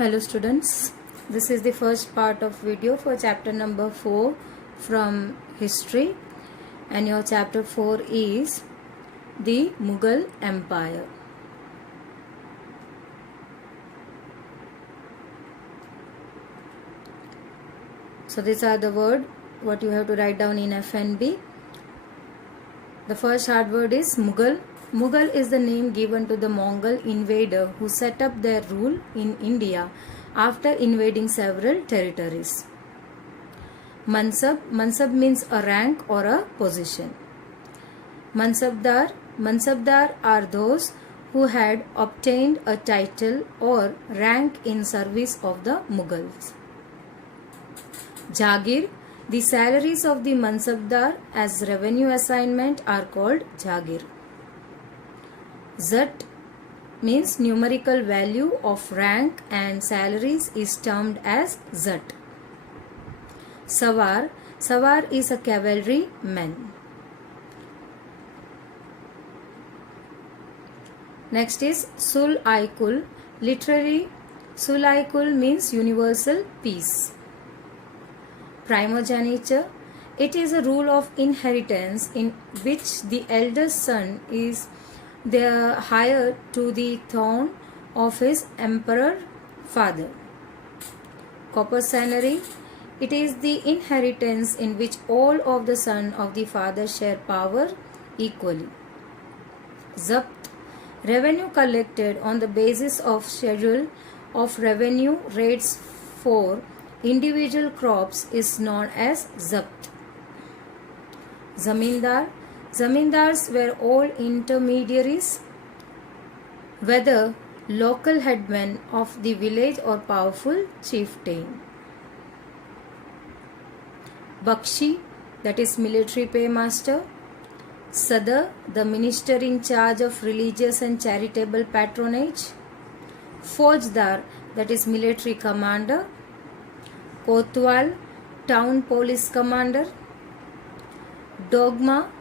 Hello students, this is the first part of video for chapter number 4 from history, and your chapter 4 is the Mughal Empire. So these are the word what you have to write down in FNB. The first hard word is Mughal. Mughal is the name given to the Mongol invader who set up their rule in India after invading several territories. Mansab. Mansab means a rank or a position. Mansabdar. Mansabdar are those who had obtained a title or rank in service of the Mughals. Jagir. The salaries of the Mansabdar as revenue assignment are called Jagir. Zat means numerical value of rank and salaries is termed as Zat. Sawar. Sawar is a cavalry man. Next is Sul-i-Kul. Literally, Sul-i-Kul means universal peace. Primogeniture. It is a rule of inheritance in which the eldest son is the heir to the throne of his emperor father. Copercenary. It is the inheritance in which all of the sons of the father share power equally. Zabt. Revenue collected on the basis of schedule of revenue rates for individual crops is known as Zabt. Zamindar. Zamindars were all intermediaries, whether local headmen of the village or powerful chieftain. Bakshi, that is military paymaster. Sadar, the minister in charge of religious and charitable patronage. Faujdar, that is military commander. Kotwal, town police commander. Dogma.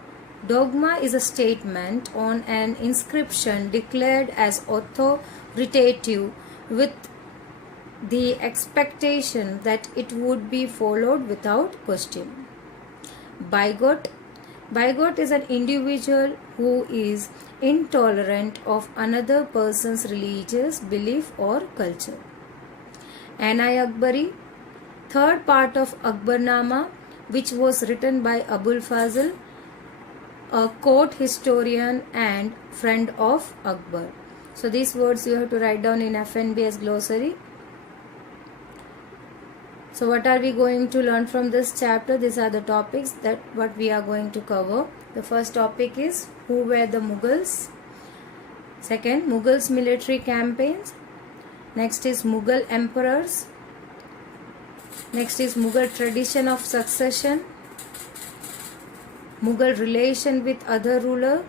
Dogma is a statement on an inscription declared as authoritative with the expectation that it would be followed without question. Bigot. Bigot is an individual who is intolerant of another person's religious belief or culture. Anai-Akbari. Third part of Akbarnama, which was written by Abul Fazl, a court historian and friend of Akbar. So these words you have to write down in FNB as glossary. So what are we going to learn from this chapter? These are the topics that what we are going to cover. The first topic is who were the Mughals. Second, Mughals military campaigns. Next is Mughal emperors. Next is Mughal tradition of succession. Mughal relation with other ruler,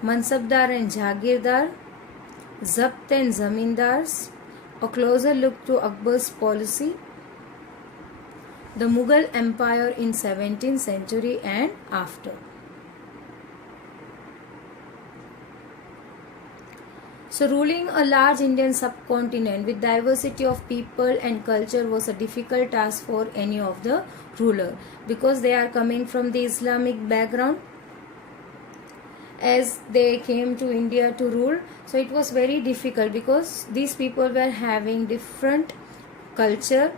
Mansabdar and Jagirdar, Zabt and Zamindars, a closer look to Akbar's policy, the Mughal Empire in 17th century and after. So ruling a large Indian subcontinent with diversity of people and culture was a difficult task for any of the ruler because they are coming from the Islamic background as they came to India to rule. So it was very difficult because these people were having different culture.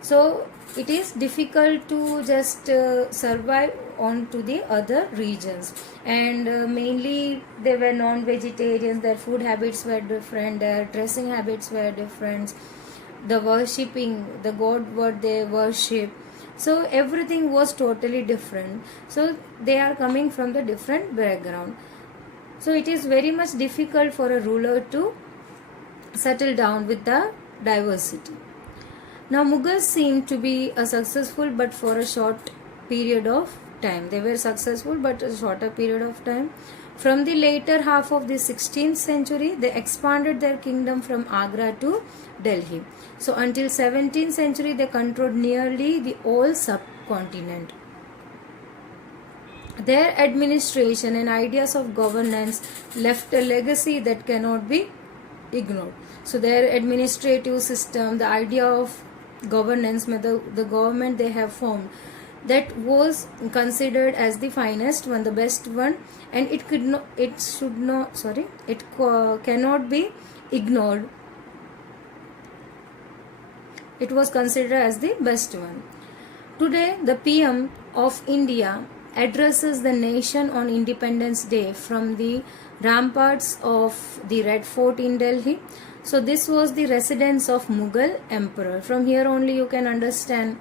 So it is difficult to just survive on to the other regions, and mainly they were non-vegetarians. Their food habits were different, their dressing habits were different, the worshipping, the god what they worship, so everything was totally different. So they are coming from the different background. So it is very much difficult for a ruler to settle down with the diversity. Now Mughals seemed to be successful but for a short period of time. They were successful but a shorter period of time. From the later half of the 16th century, they expanded their kingdom from Agra to Delhi. So until 17th century, they controlled nearly the whole subcontinent. Their administration and ideas of governance left a legacy that cannot be ignored. So their administrative system, the idea of governance, the government they have formed, that was considered as the finest one, the best one, and it cannot be ignored. It was considered as the best one. Today, the PM of India addresses the nation on Independence Day from the ramparts of the Red Fort in Delhi. So this was the residence of Mughal emperor. From here only you can understand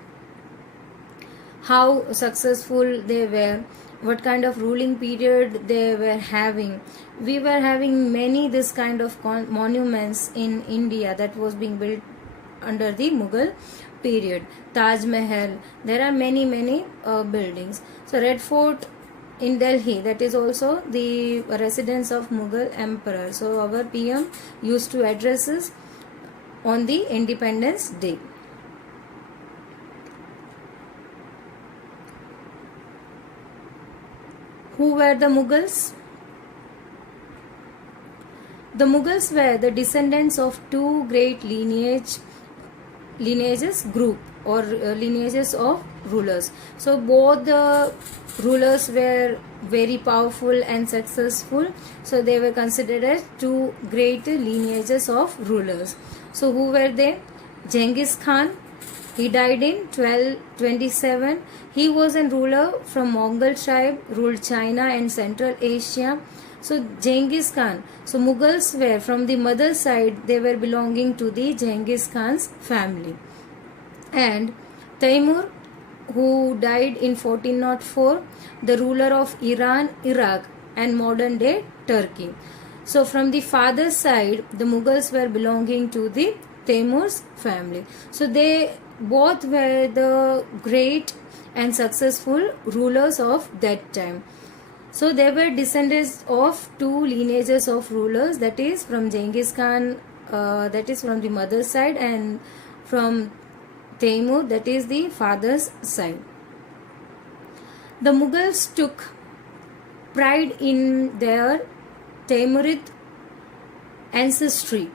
how successful they were, what kind of ruling period they were having. We were having many this kind of monuments in India that was being built under the Mughal period. Taj Mahal, there are many buildings. So Red Fort in Delhi, that is also the residence of Mughal emperor. So our PM used to addresses on the Independence Day. Who were the Mughals? The Mughals were the descendants of two great lineages group or lineages of rulers. So both the rulers were very powerful and successful. So they were considered as two great lineages of rulers. So who were they? Genghis Khan. He died in 1227. He was a ruler from Mongol tribe, ruled China and Central Asia. So Genghis Khan. So Mughals were from the mother side, they were belonging to the Genghis Khan's family. And Taimur, who died in 1404, the ruler of Iran, Iraq and modern day Turkey. So from the father's side, the Mughals were belonging to the Taimur's family. So they both were the great and successful rulers of that time. So they were descendants of two lineages of rulers, that is from Genghis Khan, that is from the mother's side, and from Taimur, that is the father's side. The Mughals took pride in their Taimurid ancestry.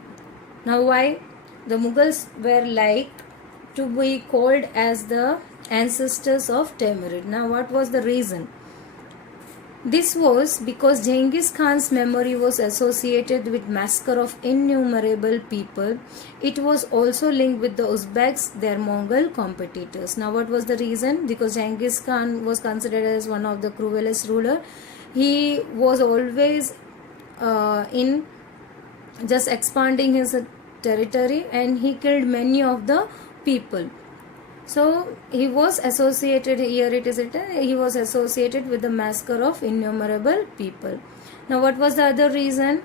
Now why? The Mughals were like to be called as the ancestors of Taimurid. Now what was the reason? This was because Genghis Khan's memory was associated with massacre of innumerable people. It was also linked with the Uzbeks, their Mongol competitors. Now what was the reason? Because Genghis Khan was considered as one of the cruelest ruler. He was always in just expanding his territory, and he killed many of the people. So he was associated, here it is written, he was associated with the massacre of innumerable people. Now what was the other reason?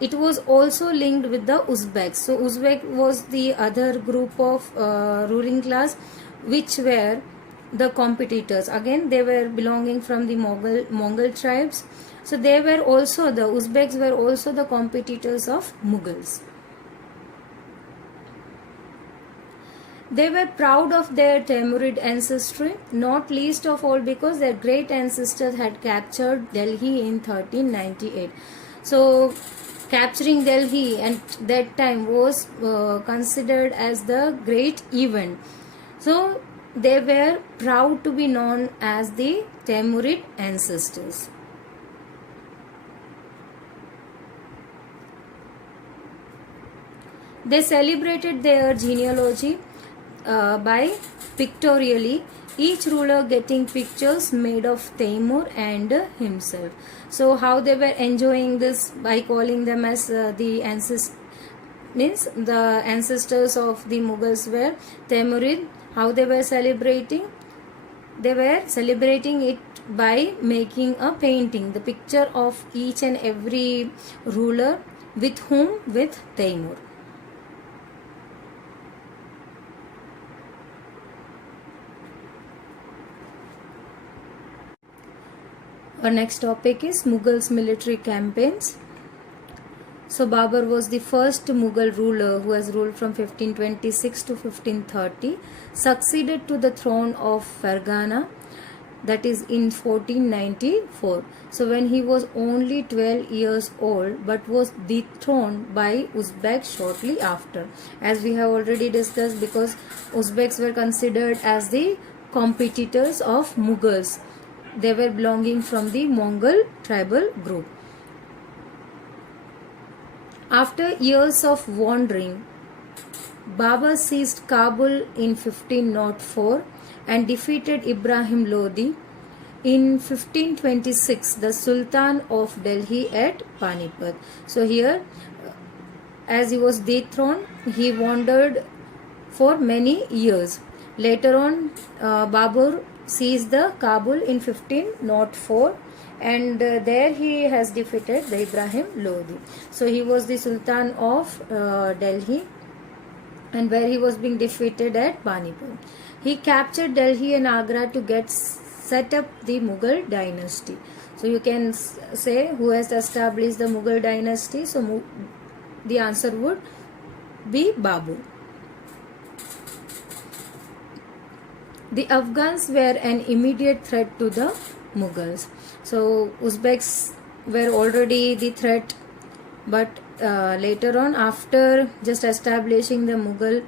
It was also linked with the Uzbeks. So Uzbek was the other group of ruling class which were the competitors. Again they were belonging from the Mongol tribes. So they were also, the Uzbeks were also the competitors of Mughals. They were proud of their Timurid ancestry, not least of all because their great ancestors had captured Delhi in 1398. So capturing Delhi at that time was considered as the great event. So they were proud to be known as the Timurid ancestors. They celebrated their genealogy by pictorially, each ruler getting pictures made of Taimur and himself. So how they were enjoying this by calling them as the ancestors, means the ancestors of the Mughals were Taimurid. How they were celebrating? They were celebrating it by making a painting, the picture of each and every ruler with whom? With Taimur. Our next topic is Mughals military campaigns. So Babur was the first Mughal ruler who has ruled from 1526 to 1530, succeeded to the throne of Fergana that is in 1494. So when he was only 12 years old, but was dethroned by Uzbeks shortly after, as we have already discussed, because Uzbeks were considered as the competitors of Mughals. They were belonging from the Mongol tribal group. After years of wandering, Babur seized Kabul in 1504 and defeated Ibrahim Lodi. In 1526, the Sultan of Delhi at Panipat. So here, as he was dethroned, he wandered for many years. Later on, Babur seized the Kabul in 1504, and there he has defeated the Ibrahim Lodi. So he was the Sultan of Delhi, and where he was being defeated at Panipat. He captured Delhi and Agra to set up the Mughal dynasty. So you can say, who has established the Mughal dynasty? So the answer would be Babur. The Afghans were an immediate threat to the Mughals. So Uzbeks were already the threat, but later on, after just establishing the Mughal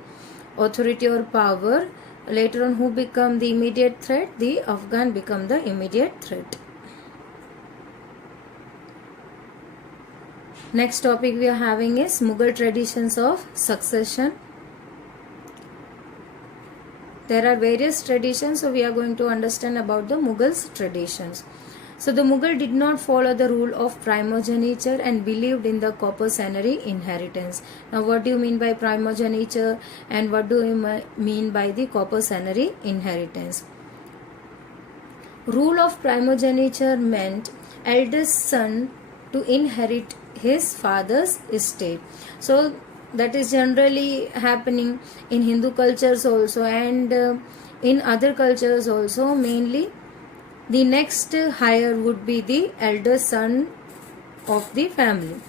authority or power, later on who become the immediate threat? The Afghan become the immediate threat. Next topic we are having is Mughal traditions of succession. There are various traditions, so we are going to understand about the Mughals traditions. So the Mughal did not follow the rule of primogeniture and believed in the copercenary inheritance. Now what do you mean by primogeniture and what do you mean by the copercenary inheritance? Rule of primogeniture meant eldest son to inherit his father's estate. So that is generally happening in Hindu cultures also, and in other cultures also. Mainly the next higher would be the elder son of the family.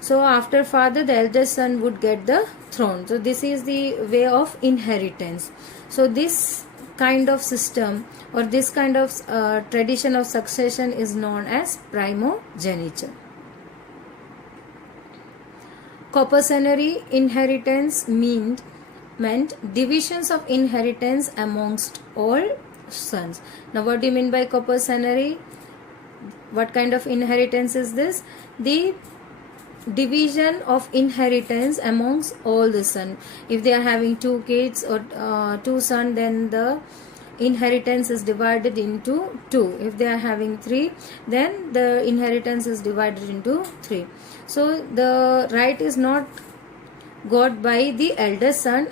So after father, the eldest son would get the throne. So this is the way of inheritance. So this kind of system or this kind of tradition of succession is known as primogeniture. Copercenary inheritance meant divisions of inheritance amongst all sons. Now what do you mean by copercenary? What kind of inheritance is this? The division of inheritance amongst all the sons. If they are having 2 kids or 2 sons, then the inheritance is divided into 2. If they are having 3, then the inheritance is divided into 3. So the right is not got by the eldest son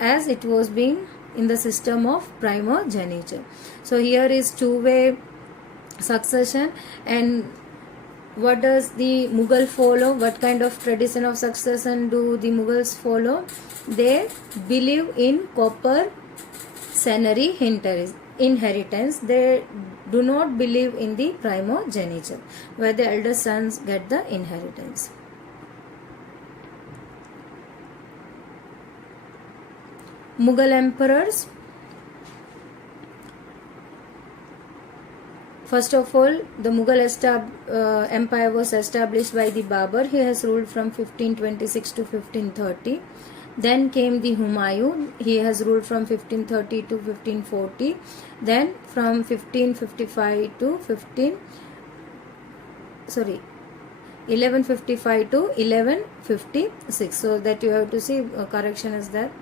as it was being in the system of primogeniture. So here is two-way succession. And what does the Mughal follow? What kind of tradition of succession do the Mughals follow? They believe in copercenary inheritance. They do not believe in the primogeniture, where the elder sons get the inheritance. Mughal emperors. First of all, the Mughal empire was established by the Babur. He has ruled from 1526 to 1530. Then came the Humayun. He has ruled from 1530 to 1540. Then from 1555 to 1155 to 1156. So that you have to see, correction is there.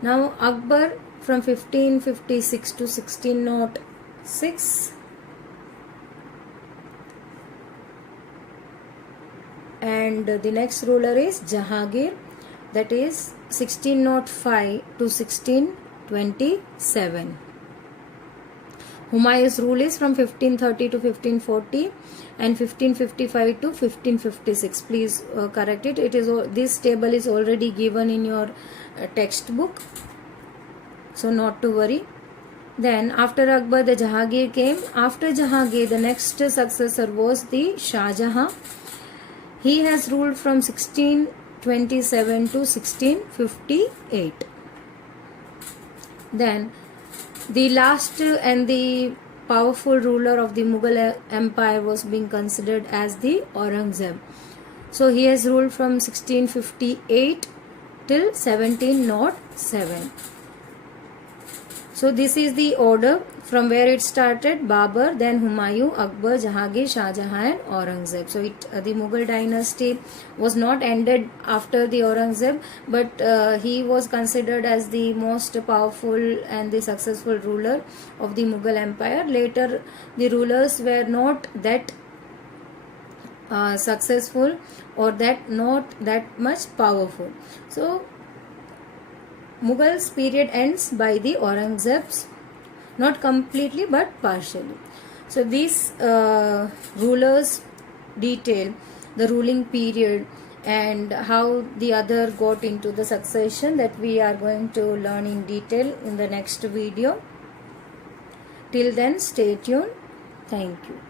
Now Akbar from 1556 to 1606. And the next ruler is Jahangir, that is 1605 to 1627. Humayun's rule is from 1530 to 1540 and 1555 to 1556. Please correct it. This table is already given in your textbook, so not to worry. Then after Akbar, the Jahangir came. After Jahangir, the next successor was the Shah Jahan. He has ruled from 1627 to 1658. Then the last and the powerful ruler of the Mughal Empire was being considered as the Aurangzeb. So he has ruled from 1658 till 1707. So this is the order from where it started: Babur, then Humayun, Akbar, Jahangir, Shah Jahan and Aurangzeb. So the Mughal dynasty was not ended after the Aurangzeb, but he was considered as the most powerful and the successful ruler of the Mughal Empire. Later the rulers were not that successful or not that much powerful. So Mughals period ends by the Aurangzebs, not completely but partially. So these rulers detail the ruling period and how the other got into the succession, that we are going to learn in detail in the next video. Till then, stay tuned. Thank you.